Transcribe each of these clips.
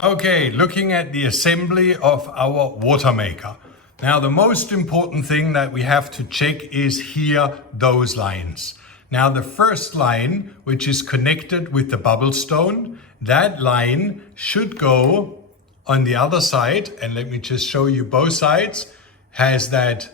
Okay, looking at the assembly of our water maker. Now the most important thing that we have to check is here, those lines. Now the first line, which is connected with the bubble stone, that line should go on the other side, and let me just show you both sides, has that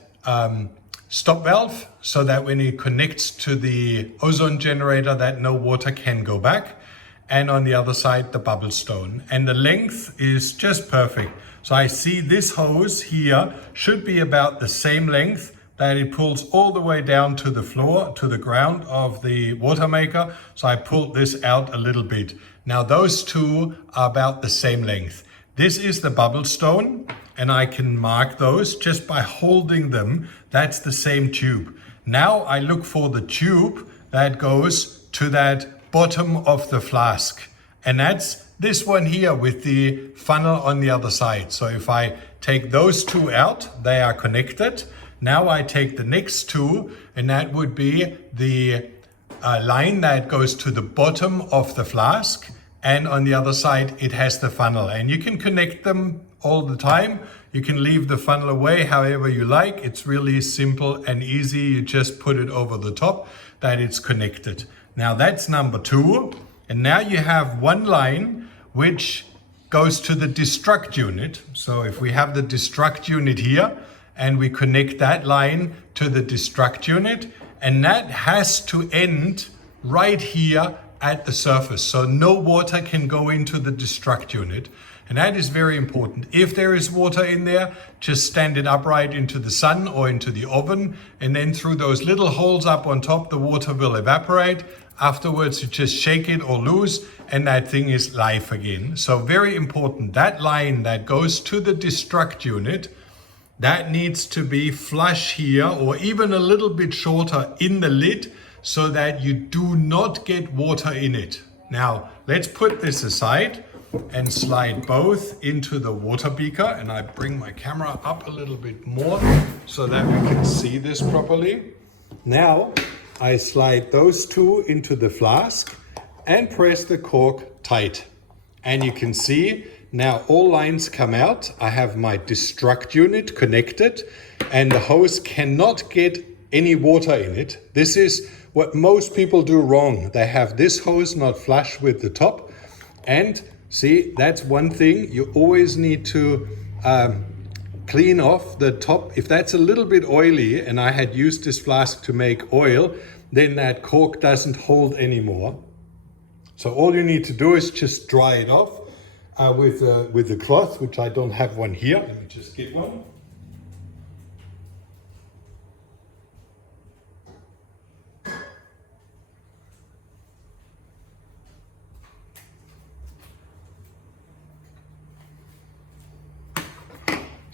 stop valve so that when it connects to the ozone generator that no water can go back. And on the other side, the bubble stone. And the length is just perfect. So I see this hose here should be about the same length that it pulls all the way down to the floor, to the ground of the water maker. So I pulled this out a little bit. Now those two are about the same length. This is the bubble stone, and I can mark those just by holding them. That's the same tube. Now I look for the tube that goes to that bottom of the flask, and that's this one here with the funnel on the other side. So if I take those two out, they are connected. Now I take the next two, and that would be the line that goes to the bottom of the flask, and on the other side it has the funnel, and you can connect them all the time. You can leave the funnel away however you like. It's really simple and easy. You just put it over the top that it's connected. Now that's number two. And now you have one line which goes to the destruct unit. So if we have the destruct unit here and we connect that line to the destruct unit, and that has to end right here at the surface. So no water can go into the destruct unit. And that is very important. If there is water in there, just stand it upright into the sun or into the oven, and then through those little holes up on top, the water will evaporate. Afterwards, you just shake it or loose, and that thing is live again. So very important, that line that goes to the destruct unit, that needs to be flush here or even a little bit shorter in the lid so that you do not get water in it. Now, let's put this aside and slide both into the water beaker, and I bring my camera up a little bit more so that we can see this properly. Now I slide those two into the flask and press the cork tight, and you can see now all lines come out. I have my destruct unit connected, and the hose cannot get any water in it. This is what most people do wrong. They have this hose not flush with the top, and see, that's one thing. You always need to clean off the top. If that's a little bit oily, and I had used this flask to make oil, then that cork doesn't hold anymore. So all you need to do is just dry it off with the cloth, which I don't have one here. Let me just get one.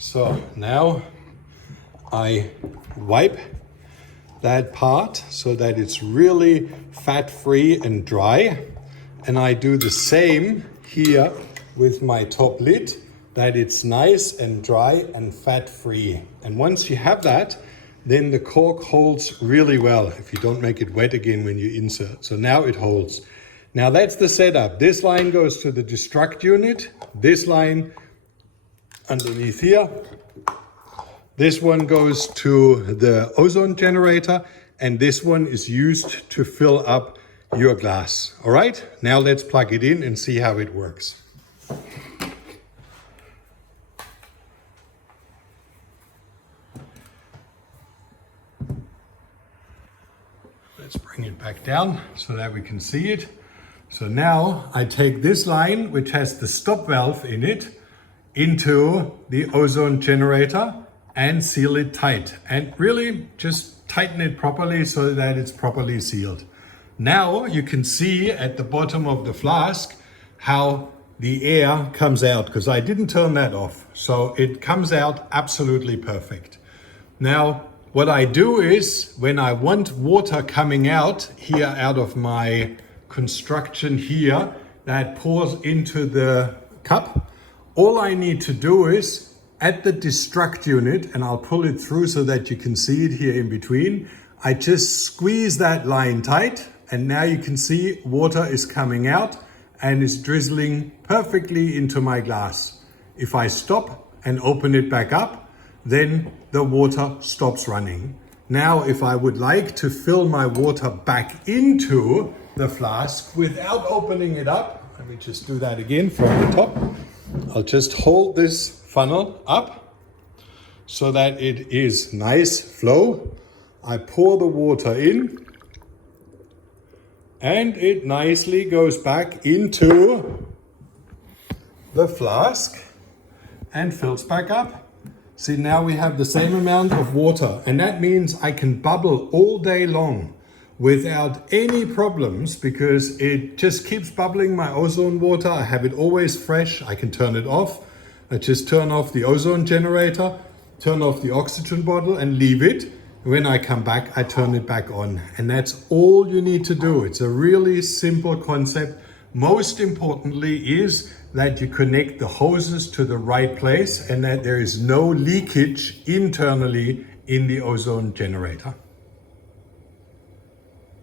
So now I wipe that part so that it's really fat-free and dry. And I do the same here with my top lid, that it's nice and dry and fat-free. And once you have that, then the cork holds really well if you don't make it wet again when you insert. So now it holds. Now that's the setup. This line goes to the destruct unit. This line underneath here. This one goes to the ozone generator, and this one is used to fill up your glass. All right, now let's plug it in and see how it works. Let's bring it back down so that we can see it. So now I take this line, which has the stop valve in it, into the ozone generator and seal it tight, and really just tighten it properly so that it's properly sealed. Now you can see at the bottom of the flask how the air comes out, because I didn't turn that off. So it comes out absolutely perfect. Now what I do is, when I want water coming out here out of my construction here that pours into the cup, all I need to do is at the destruct unit, and I'll pull it through so that you can see it here in between, I just squeeze that line tight, and now you can see water is coming out, and it's drizzling perfectly into my glass. If I stop and open it back up, then the water stops running. Now, if I would like to fill my water back into the flask without opening it up, let me just do that again from the top. I'll just hold this funnel up so that it is nice flow. I pour the water in and it nicely goes back into the flask and fills back up. See, now we have the same amount of water, and that means I can bubble all day long without any problems because it just keeps bubbling my ozone water. I have it always fresh. I can turn it off. I just turn off the ozone generator, turn off the oxygen bottle and leave it. When I come back, I turn it back on. And that's all you need to do. It's a really simple concept. Most importantly is that you connect the hoses to the right place and that there is no leakage internally in the ozone generator.